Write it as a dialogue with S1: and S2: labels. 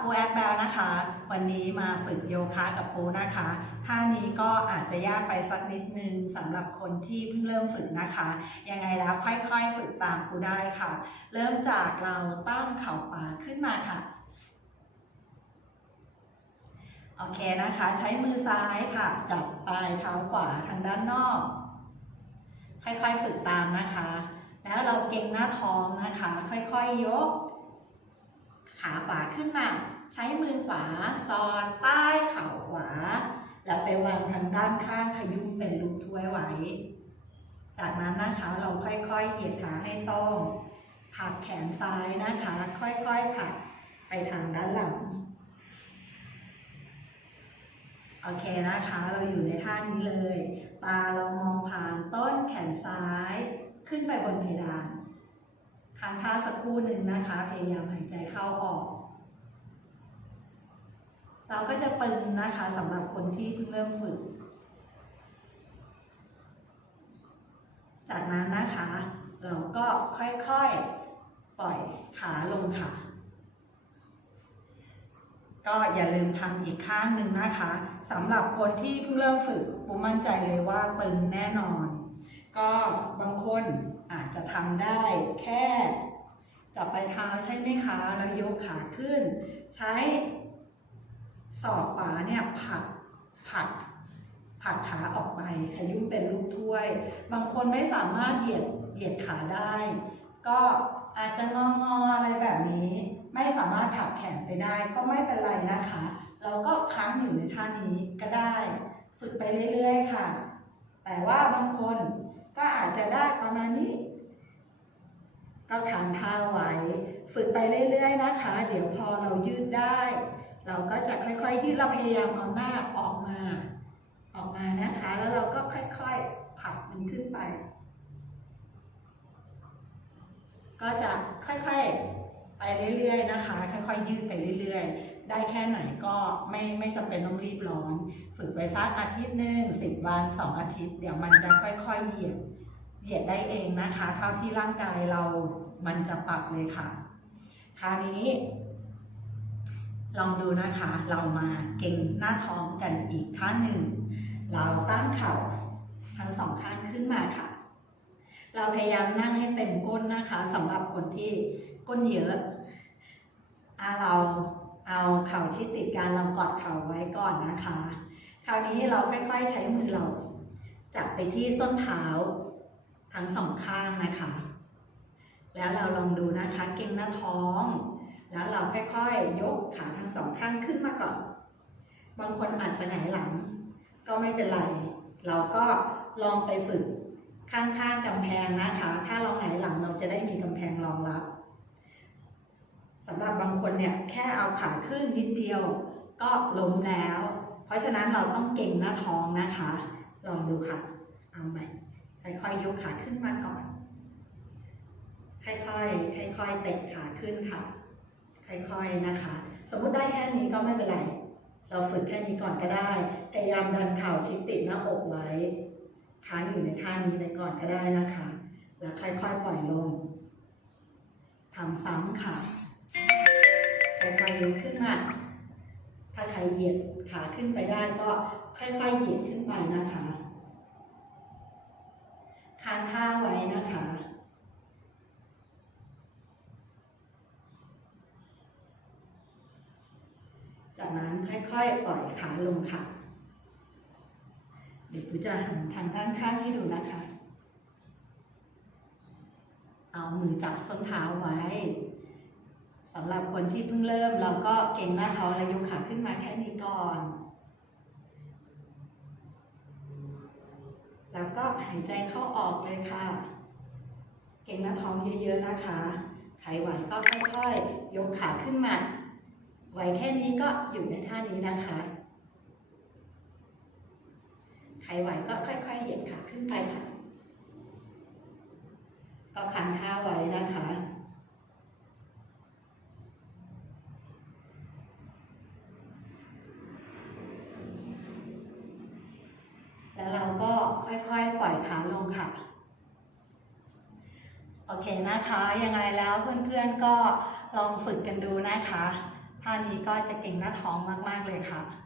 S1: ปูแอปแบลนะคะ วันนี้มาฝึกโยคะกับปูนะคะ ท่านี้ก็อาจจะยากไปสักนิดนึงสำหรับคนที่เพิ่งเริ่มฝึกนะคะ ยังไงแล้วค่อยๆฝึกตามปูได้ค่ะ เริ่มจากเราตั้งเข่าขวาขึ้นมาค่ะ โอเคนะคะ ใช้มือซ้ายค่ะ จับปลายเท้าขวาทางด้านนอก ค่อยๆฝึกตามนะคะ แล้วเราเก่งหน้าท้องนะคะ ค่อยๆยก ขาขวาขึ้นมา ใช้มือขวาสอดใต้เข่าขวา แล้วไปวางทางด้านข้างขยุ้มเป็นลูกถ้วยไว้ จากนั้นนะคะเราค่อยๆเหยียดขาให้ตรงผลักแขนซ้ายนะคะ ค่อยๆผลักไปทางด้านหลังโอเคนะคะ เราอยู่ในท่านี้เลย ตาเรามองผ่านต้นแขนซ้าย ขึ้นไปบนเพดานางท่าสักครู่หนึ่งนะคะ พยายามหายใจเข้าออก เราก็จะตึงนะคะสำหรับคนที่เพิ่งเริ่มฝึก จากนั้นนะคะ เราก็ค่อยๆปล่อยขาลงค่ะ ก็อย่าลืมทำอีกข้างหนึ่งนะคะสำหรับคนที่เพิ่งเริ่มฝึกปูมั่นใจเลยว่าตึงแน่นอน ก็บางคน อาจจะทำได้แค่ จับปลายเท้าใช่ไหมคะ แล้วยกขาขึ้น ใช้ศอกขวาเนี่ยผลักผลักผลักขาออกไปขยุ่มเป็นลูกถ้วย บางคนไม่สามารถเหยียดเหยียดขาได้ ก็อาจจะงองอๆอะไรแบบนี้ ไม่สามารถผลักแขนไปได้ ก็ไม่เป็นไรนะคะ เราก็ค้างอยู่ในท่านี้ก็ได้ ฝึกไปเรื่อยๆค่ะ แต่ว่าบางคนก็อาจจะได้ ค้างท่าไว้ ฝึกไปเรื่อยๆนะคะ เดี๋ยวพอเรายืดได้ เราก็จะค่อยๆ ยืดเราพยายามเอาหน้าออกมา ออกมานะคะ แล้วเราก็ค่อยๆผลักมันขึ้นไป ก็จะค่อยๆไปเรื่อยๆนะคะ ค่อยๆ ยืดไปเรื่อยๆ ได้แค่ไหนก็ไม่ไม่จำเป็นต้องรีบร้อน ฝึกไปสักอาทิตย์หนึ่งสิบวันสองอาทิตย์ เดี๋ยวมันจะค่อยๆเหยียด เหยียดได้เองนะคะเท่าที่ร่างกายเรามันจะปรับเลยค่ะ คราวนี้ ลองดูนะคะ เรามาเก่งหน้าท้องกันอีกท่าหนึ่ง เราตั้งเข่าทั้งสองข้างขึ้นมาค่ะ เราพยายามนั่งให้เต็มก้นนะคะสำหรับคนที่ก้นเยอะอะเราเอาเข่าชิดติดกันเรากอดเข่าไว้ก่อนนะคะ คราวนี้เราค่อยๆใช้มือเรา จับไปที่ส้นเท้า ทั้งสองข้างนะคะ แล้วเราลองดูนะคะ เก่งหน้าท้อง แล้วเราค่อยๆ ยกขาทั้งสองข้างขึ้นมาก่อน บางคนอาจจะหงายหลัง ก็ไม่เป็นไร เราก็ลองไปฝึกข้างๆกำแพงนะคะ ถ้าเราหงายหลังเราจะได้มีกำแพงรองรับสำหรับบางคนเนี่ยแค่เอาขาขึ้นนิดเดียว ก็ล้มแล้ว เพราะฉะนั้นเราต้องเก่งหน้าท้องนะคะ ลองดูค่ะ เอาใหม่ ค่อยๆยกขาขึ้นมาก่อน ค่อยๆค่อยๆเตะขาขึ้นค่ะ ค่อยๆนะคะ สมมุติได้แค่นี้ก็ไม่เป็นไร เราฝึกแค่นี้ก่อนก็ได้ พยายามดันเข่าชิดติดหน้าอกไว้ค้างอยู่ในท่านี้ไปก่อนก็ได้นะคะ แล้วค่อยๆปล่อยลงทำซ้ำค่ะค่อยๆยกขึ้นมา ถ้าใครเหยียดขาขึ้นไปได้ก็ค่อยๆเหยียดขึ้นไปนะคะ ค้างท่าไว้นะคะ จากนั้นค่อยๆปล่อยขาลงค่ะ เดี๋ยวกูจะหันทางด้านข้างให้ดูนะคะ เอามือจับส้นเท้าไว้สำหรับคนที่เพิ่งเริ่มเราก็เก่งหน้าท้อและยกขาขึ้นมาแค่นี้ก่อน แล้วก็หายใจเข้าออกเลยค่ะ เก่งหน้าท้องเยอะๆนะคะใครไหวก็ค่อยๆ ยกขาขึ้นมา ไหวแค่นี้ก็อยู่ในท่านี้นะคะใครไหวก็ค่อยๆ เหยียดขาขึ้นไปค่ะ ก็ขันท่าไว้นะคะ แล้วเราก็ ค่อยๆ ปล่อยขาลงค่ะ โอเคนะคะ ยังไงแล้วเพื่อนๆก็ลองฝึกกันดูนะคะท่านี้ก็จะเก่งหน้าท้องมากๆเลยค่ะ